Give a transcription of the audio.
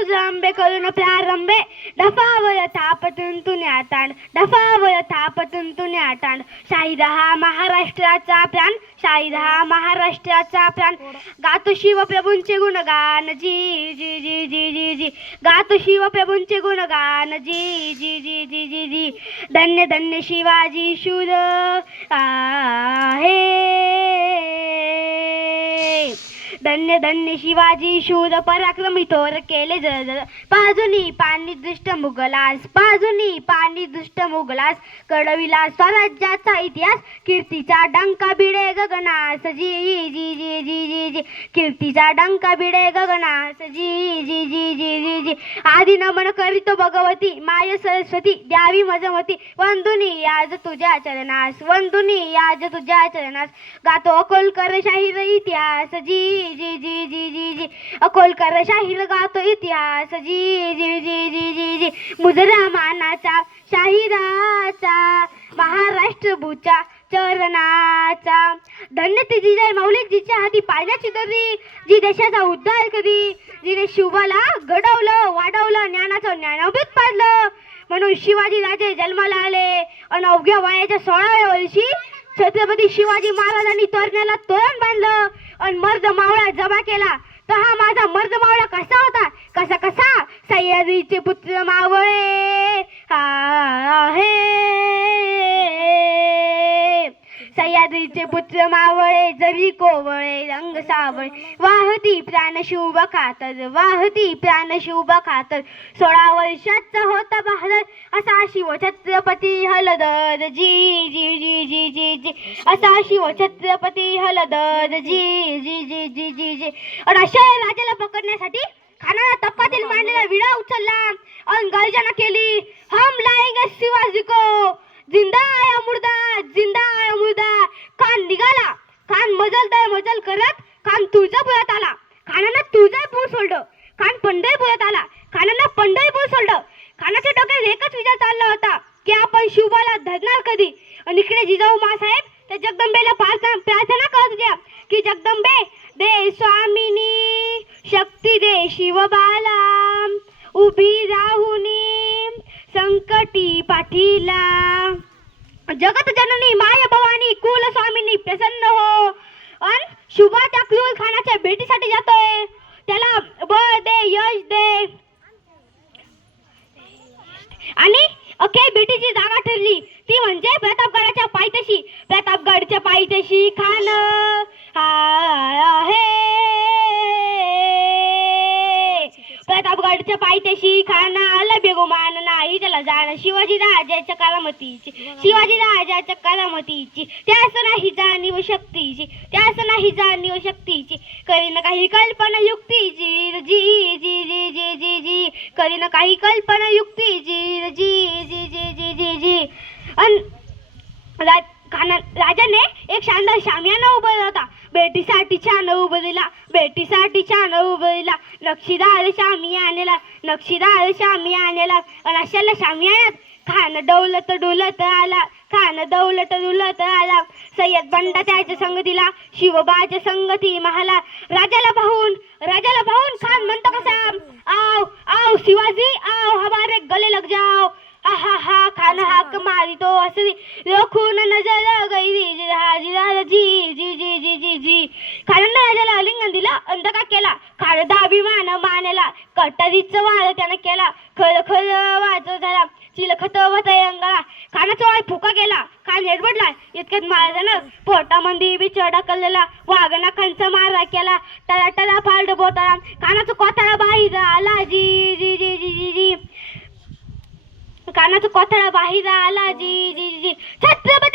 तुझ आंबे करून प्रारंभे डफावर थापतून तुने तांड डफावर थापतून तुने तांड शाहिद हा महाराष्ट्राचा प्राण शाहिद हा महाराष्ट्राचा प्राण गातो शिवप्रभूंचे गुणगान जी जी जी जी जी जी गातो शिवप्रभूंचे गुणगान जी जी जी जी जी जी धन्य धन्य शिवाजी शूर आहे धन्य धन्य शिवाजी शूर पराक्रमी थोर केले जर पाजुनी पाणी दृष्ट मुघलास पाजुनी पाणी दृष्ट मुघलास. कडविला स्वराज्याचा इतिहास कीर्तीचा डंका भिडे गगनास. जी जी जी जी जी जी. कीर्तीचा डंका भिडे गगनास. जी जी जी जी जी आधी नमन करीतो भगवती माय सरस्वती द्यावी मजमती. वंदुनी आज तुझ्या चरणास वंदुनी आज तुझ्या चरणास. गातो अकोलकर शाहीर इतिहास जी जी जी जी जी जी. अकोलकर शाहीर गातो इतिहास जी जी जी जी जी जी. मुजरा मानाचा शाहिराचा महाराष्ट्र भूचा चरणाचा. धन्य ती जिजाई मौलिकजीच्या हाती पाण्याची दरी जी देशाचा उद्धार करी. जिने शिवाला घडवलं वाढवलं ज्ञानाचं ज्ञानभूत पाडलं. म्हणून शिवाजी राजे जन्माला आले. आणि अवघ्या वयाच्या सोळाव्या वर्षी छत्रपती शिवाजी महाराजांनी तोरण्याला तोरण बांधलं. आणि मर्द मावळा जमा केला. तर हा माझा मर्द मावळा कसा होता? कसा कसा? सह्याद्रीचे पुत्र मावळे. हा. पुत्र मावळे जरी कोवळे रंग सावळे. वाहती प्राण शुभ खातर वाहती प्राण शुभ खातर. सोळा वर्षाचा होता बहादर असा शिव छत्रपती हलदर. जी जी जी जी जी जी. असा शिव छत्रपती हलदर. जी जी जी जी जी जी. अशा राजाला पकड कान निघाला. कान मजलदाय मजल करत कान तुळजापुरात आला. खानानं तुळजापूर सोडलं. कान पंढरपुरात आला. खानानं पंढरपूर सोडलं. खानाच्या डोक्यात एकच विचार चालला होता की आपण शिवबाला धरणार कधी? आणि इकडे जिजाऊ मासाहेब त्या जगदंबेला प्रार्थना प्रार्थना करत होत्या की जगदंबे दे स्वामिनी शक्ती दे शिवबाला. उभी राहुनी संकटी पाठीला. जगत जननी माय भवानी कुल स्वामिनी प्रसन्न हो. अन शुभा त्या क्रूर खानाच्या भेटीसाठी जातोय. त्याला बळ दे यश दे. आणि अखे भेटीची जागा ठरली. ती म्हणजे प्रतापगडाच्या पायथ्याशी. प्रतापगडच्या पायथ्याशी खान प्रतापगडच्या पायथ्याशी खाना आला बेगुमान नाही. त्याला जाण शिवाजी राजाच्या करामतीची. शिवाजी राजाच्या करामतीची. त्यास नाही जाणीव शक्तीची. त्यास नाही जाणीव शक्तीची. करीन काही कल्पना युक्तीची. जी जी जी जी जी जी. करीन काही कल्पना युक्तीची. जी जी जी जी जी जी. अन रा- राजाने एक शानदार शामियाना उभा होता. बेटीसाठी छान उभं दिला बेटीसाठी छान उभं दिला नक्षीदार शामियानेला नक्षीदार शामियानेला. आणि अशाला शामियानात खान डौलत डुलत आला खान दौलत डुलत आला. सय्यद बंडा त्याच्या संगतीला शिवबाच्या संगती महाला. राजाला पाहून राजाला पाहून खान म्हणतो कसा? आव आव शिवाजी आव हमारे गले लग जाओ. आहा हा मारी तो असली रोखून नजर गैरी हाजीरा जी जी जी जी जी जी। खानानं राजाला आलिंगन दिला अंधका केला? खान दाभिमान मानेला कटारीचं वार त्यानं केला। खर खर वाजव झाला चिलखत वतय अंगाला खानाचा वाय फुका गेला खान हेडबडला इतक्यात महाराजानं पोटामंदी बिचडा ढकललेला वाघना खानचा मारा केला टला टला फाल्ड बोटाला खानाचा कोथळा बाहेर आला जी जी जी जी जी जी कानाचा कोथळा बाहेर आला जी जी जी छत्रपती